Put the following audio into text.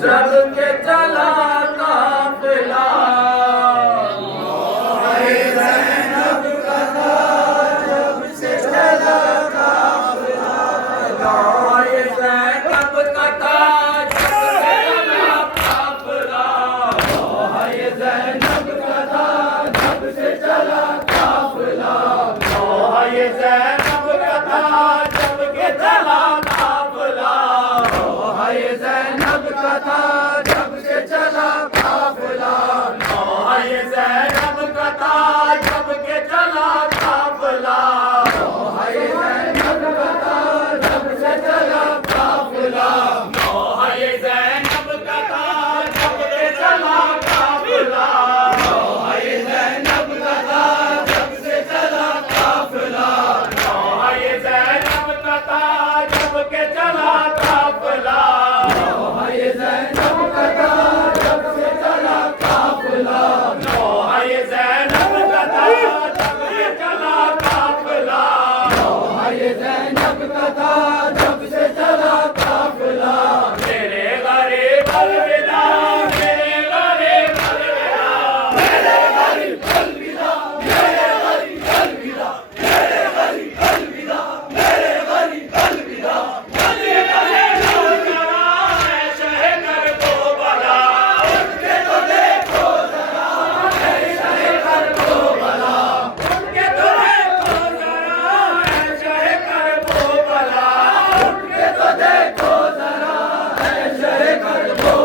जब के चला काफिला ज़ैनब कथा जब से चला काफिला ज़ैनब कथा जब से चला काफिला ज़ैनब कथा जब से चला काफिला ज़ैनब कथा जब के चला काफिला ज़ैनब कथा जब से चला काफिला ज़ैनब कथा जब के चला काफिला ज़ैनब कथा जब से चला काफिला ज़ैनब कथा जब के चला काफिला ज़ैनब कथा जब से चला काफिला ज़ैनब कथा जब के चला काफिला ज़ैनब कथा जब से चला काफिला ज़ैनब कथा जब से चला काफिला ज़ैनब कथा जब से चला काफिला मेरे गरीब अलविदा मेरे गरीब अलविदा मेरे गरीब अलविदा मेरे गरीब अलविदा मेरे गरीब अलविदा मेरे गरीब अलविदा कर